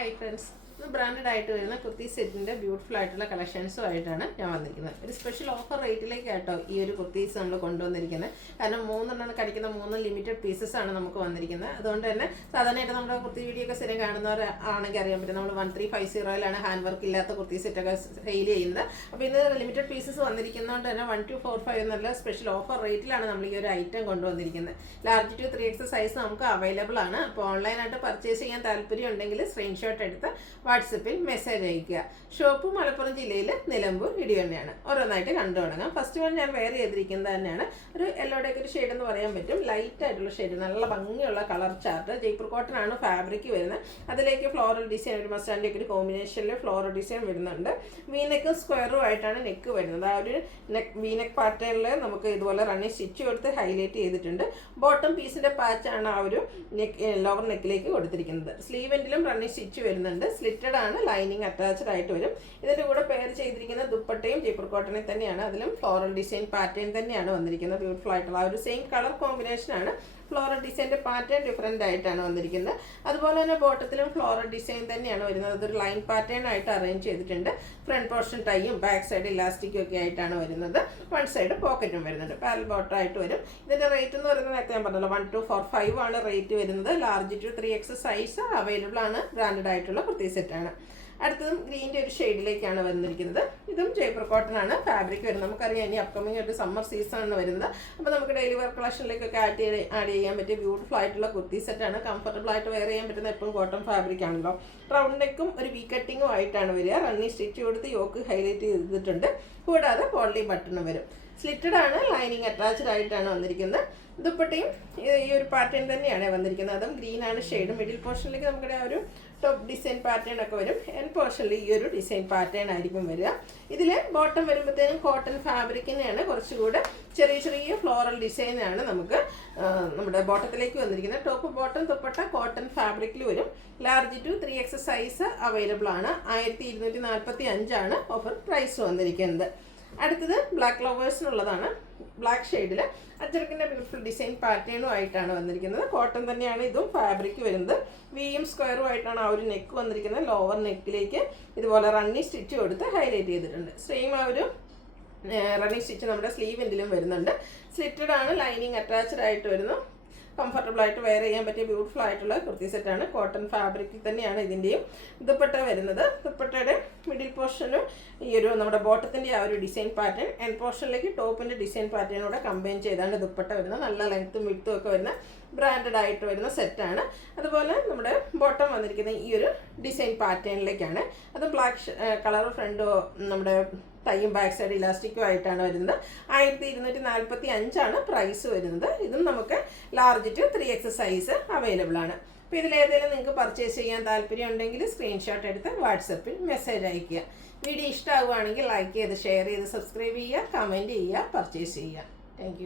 Hi friends, ഇത് branded ആയിട്ട് വരുന്ന കുർത്തി സെറ്റിൻ്റെ ബ്യൂട്ടിഫുൾ ആയിട്ടുള്ള കളക്ഷൻസുമായിട്ടാണ് ഞാൻ വന്നിരിക്കുന്നത്. ഒരു സ്പെഷ്യൽ ഓഫർ റേറ്റിലേക്കാട്ടോ ഈ ഒരു കുർത്തീസ് നമ്മൾ കൊണ്ടുവന്നിരിക്കുന്നത്. കാരണം 3 കടിക്കുന്ന 3 ലിമിറ്റഡ് പീസസ് ആണ് നമുക്ക് വന്നിരിക്കുന്നത്. അതുകൊണ്ട് തന്നെ സാധാരണയായിട്ട് നമ്മുടെ കുർത്തി വീഡിയോ ഒക്കെ സ്ഥിരം കാണുന്നവർ ആണെങ്കിൽ അറിയാൻ പറ്റും, നമ്മൾ 1350 ഹാൻഡ് വർക്ക് ഇല്ലാത്ത കുർത്തി സെറ്റൊക്കെ സെയിൽ ചെയ്യുന്നത്. അപ്പോൾ ഇന്ന് ലിമിറ്റഡ് പീസസ് വന്നിരിക്കുന്നതുകൊണ്ട് തന്നെ 1245 എന്നുള്ള സ്പെഷ്യൽ ഓഫർ റേറ്റിലാണ് നമ്മൾ ഈ ഒരു ഐറ്റം കൊണ്ടുവന്നിരിക്കുന്നത്. ലാർജ് ടു 3X സൈസ് നമുക്ക് അവൈലബിൾ ആണ്. അപ്പോൾ ഓൺലൈനായിട്ട് പർച്ചേസ് ചെയ്യാൻ താല്പര്യം ഉണ്ടെങ്കിൽ സ്ക്രീൻഷോട്ട് എടുത്ത് വാട്സപ്പിൽ മെസ്സേജ് അയയ്ക്കുക. ഷോപ്പ് മലപ്പുറം ജില്ലയിൽ നിലമ്പൂർ ഇടിവണ്ണയാണ്. ഓരോന്നായിട്ട് കണ്ടു തുടങ്ങാം. ഫസ്റ്റ് വൺ ഞാൻ വെയർ ചെയ്തിരിക്കുന്നത് തന്നെയാണ് ഒരു യെല്ലോയുടെ ഒരു ഷെയ്ഡ് എന്ന് പറയാൻ പറ്റും. ലൈറ്റ് ആയിട്ടുള്ള ഷെയ്ഡ്, നല്ല ഭംഗിയുള്ള കളർ ചാർട്ട്. ജയ്പൂർ കോട്ടൺ ആണ് ഫാബ്രിക് വരുന്നത്. അതിലേക്ക് ഫ്ലോറൽ ഡിസൈൻ, ഒരു മസ്റ്റാൻഡിൻ്റെ ഒരു കോമ്പിനേഷനിൽ ഫ്ലോറൽ ഡിസൈൻ വരുന്നുണ്ട്. വീനെക്കും സ്ക്വയറും ആയിട്ടാണ് നെക്ക് വരുന്നത്. ആ ഒരു വീനെക്ക് പാറ്റേണിൽ നമുക്ക് ഇതുപോലെ റണ്ണിങ് സ്റ്റിച്ച് കൊടുത്ത് ഹൈലൈറ്റ് ചെയ്തിട്ടുണ്ട്. ബോട്ടം പീസിൻ്റെ പാച്ചാണ് ആ ഒരു ലോവർ നെക്കിലേക്ക് കൊടുത്തിരിക്കുന്നത്. സ്ലീവ് എൻഡിലും റണ്ണിങ് സ്റ്റിച്ച് വരുന്നുണ്ട്. സ്ലിറ്റഡ് ആണ്, ലൈനിങ് അറ്റാച്ച്ഡ് ആയിട്ട് വരും. ഇതിൻ്റെ കൂടെ പെയർ ചെയ്തിരിക്കുന്ന ദുപ്പട്ടയും ജയ്പൂർ കോട്ടണിൽ തന്നെയാണ്. അതിലും ഫ്ലോറൽ ഡിസൈൻ പാറ്റേൺ തന്നെയാണ് വന്നിരിക്കുന്നത്. ബ്യൂട്ടിഫുൾ ആയിട്ടുള്ള ആ ഒരു സെയിം കളർ കോമ്പിനേഷനാണ്. ഫ്ലോറൽ ഡിസൈൻ്റെ പാറ്റേൺ ഡിഫറെൻ്റ് ആയിട്ടാണ് വന്നിരിക്കുന്നത്. അതുപോലെ തന്നെ ബോട്ടത്തിലും ഫ്ലോറൽ ഡിസൈൻ തന്നെയാണ് വരുന്നത്. അതൊരു ലൈൻ പാറ്റേൺ ആയിട്ട് അറേഞ്ച് ചെയ്തിട്ടുണ്ട്. ഫ്രണ്ട് പോർഷൻ ടൈയും ബാക്ക് സൈഡ് ഇലാസ്റ്റിക്കും ഒക്കെ ആയിട്ടാണ് വരുന്നത്. വൺ സൈഡ് പോക്കറ്റും വരുന്നുണ്ട്. പാരൽ ബോട്ടം ആയിട്ട് വരും. ഇതിൻ്റെ റേറ്റ് എന്ന് പറയുന്നത് നേരത്തെ ഞാൻ പറഞ്ഞല്ലോ 1245 ആണ് റേറ്റ് വരുന്നത്. Large to 3X size available ആണ്. ബ്രാൻഡഡ് ആയിട്ടുള്ള കുർത്തി സെറ്റാണ്. അടുത്തതും ഗ്രീൻ്റെ ഒരു ഷെയ്ഡിലേക്കാണ് വന്നിരിക്കുന്നത്. ഇതും ജയ്പൂർ കോട്ടൺ ആണ് ഫാബ്രിക് വരുന്നത്. നമുക്കറിയാം ഇനി അപ്കമിങ് ഒരു സമ്മർ സീസണാണ് വരുന്നത്. അപ്പോൾ നമുക്ക് ഡെയിലി വെയർ കളക്ഷനിലേക്കൊക്കെ ആഡ് ചെയ്യാൻ പറ്റിയ ബ്യൂട്ടിഫുൾ ആയിട്ടുള്ള കുർത്തി സെറ്റാണ്. കംഫർട്ടബിൾ ആയിട്ട് വെയർ ചെയ്യാൻ പറ്റുന്ന എപ്പോഴും കോട്ടൺ ഫാബ്രിക് ആണല്ലോ. റൗണ്ട് നെക്കും ഒരു വി കട്ടിങ്ങും ആയിട്ടാണ് വരിക. റണ്ണിങ് സ്റ്റിച്ച് കൊടുത്ത് യോക്ക് ഹൈലൈറ്റ് ചെയ്തിട്ടുണ്ട്. കൂടാതെ പോളി ബട്ടണും വരും. സ്ലിറ്റഡ് ആണ്, ലൈനിങ് അറ്റാച്ച്ഡ് ആയിട്ടാണ് വന്നിരിക്കുന്നത്. ദുപ്പട്ടയും ഈ ഒരു പാറ്റേൺ തന്നെയാണ് വന്നിരിക്കുന്നത്. അതും ഗ്രീൻ ആണ് ഷെയ്ഡ്. മിഡിൽ പോർഷനിലേക്ക് നമ്മുടെ ആ ഒരു ടോപ്പ് ഡിസൈൻ പാറ്റേൺ ഒക്കെ വരും. എൻഡ് പോർഷനിൽ ഈ ഒരു ഡിസൈൻ പാറ്റേൺ ആയിരിക്കും വരിക. ഇതിൽ ബോട്ടം വരുമ്പോഴത്തേനും കോട്ടൺ ഫാബ്രിക്കിനെയാണ് കുറച്ചുകൂടെ ചെറിയ ഫ്ലോറൽ ഡിസൈനാണ് നമുക്ക് നമ്മുടെ ബോട്ടത്തിലേക്ക് വന്നിരിക്കുന്നത്. ടോപ്പ് ബോട്ടം ദുപ്പട്ട കോട്ടൺ ഫാബ്രിക്കിൽ വരും. Large to 3X size available ആണ്. 1245 ആണ് ഓഫർ പ്രൈസ് വന്നിരിക്കുന്നത്. അടുത്തത് ബ്ലാക്ക് ലവേഴ്സിനുള്ളതാണ്. ബ്ലാക്ക് ഷെയ്ഡിൽ അച്ചടക്കിൻ്റെ ബ്യൂട്ടിഫുൾ ഡിസൈൻ പാറ്റേണും ആയിട്ടാണ് വന്നിരിക്കുന്നത്. കോട്ടൺ തന്നെയാണ് ഇതും ഫാബ്രിക് വരുന്നത്. വിയും സ്ക്വയറും ആയിട്ടാണ് ആ ഒരു നെക്ക് വന്നിരിക്കുന്നത്. ലോവർ നെക്കിലേക്ക് ഇതുപോലെ റണ്ണിങ് സ്റ്റിച്ച് കൊടുത്ത് ഹൈലൈറ്റ് ചെയ്തിട്ടുണ്ട്. സെയിം ആ ഒരു റണ്ണിങ് സ്റ്റിച്ച് നമ്മുടെ സ്ലീവ് എൻഡിലും വരുന്നുണ്ട്. സ്ലിറ്റഡ് ആണ്, ലൈനിങ് അറ്റാച്ച്ഡ് ആയിട്ട് വരുന്നു. കംഫർട്ടബിൾ ആയിട്ട് വെയർ ചെയ്യാൻ പറ്റിയ ബ്യൂട്ടിഫുൾ ആയിട്ടുള്ള കുർത്തി സെറ്റാണ്. കോട്ടൺ ഫാബ്രിക്കിൽ തന്നെയാണ് ഇതിൻ്റെയും ദുപ്പട്ട വരുന്നത്. ദുപ്പട്ടയുടെ മിഡിൽ പോർഷനും ഈ ഒരു നമ്മുടെ ബോട്ടത്തിൻ്റെ ആ ഒരു ഡിസൈൻ പാറ്റേൺ, എൻഡ് പോർഷനിലേക്ക് ടോപ്പിൻ്റെ ഡിസൈൻ പാറ്റേണൂടെ കമ്പൈൻ ചെയ്താണ് ദുപ്പട്ട വരുന്നത്. നല്ല ലെങ്ത്തും വിഡ്ത്തും ഒക്കെ വരുന്ന ബ്രാൻഡഡ് ആയിട്ട് വരുന്ന സെറ്റാണ്. അതുപോലെ നമ്മുടെ ബോട്ടം വന്നിരിക്കുന്ന ഈ ഒരു ഡിസൈൻ പാറ്റേണിലേക്കാണ്. അത് ബ്ലാക്ക് കളർ ഫ്രണ്ട് നമ്മുടെ ടൈയും ബാക്ക് സൈഡ് ഇലാസ്റ്റിക്കും ആയിട്ടാണ് വരുന്നത്. 1245 ആണ് പ്രൈസ് വരുന്നത്. ഇതും നമുക്ക് large to 3X size available ആണ്. അപ്പോൾ ഇതിലേതെങ്കിലും നിങ്ങൾക്ക് പർച്ചേസ് ചെയ്യാൻ താല്പര്യം ഉണ്ടെങ്കിൽ സ്ക്രീൻഷോട്ട് എടുത്ത് വാട്സപ്പിൽ മെസ്സേജ് അയയ്ക്കുക. വീഡിയോ ഇഷ്ടമാകുകയാണെങ്കിൽ ലൈക്ക് ചെയ്ത് ഷെയർ ചെയ്ത് സബ്സ്ക്രൈബ് ചെയ്യുക, കമൻറ്റ് ചെയ്യുക, പർച്ചേസ് ചെയ്യുക. താങ്ക്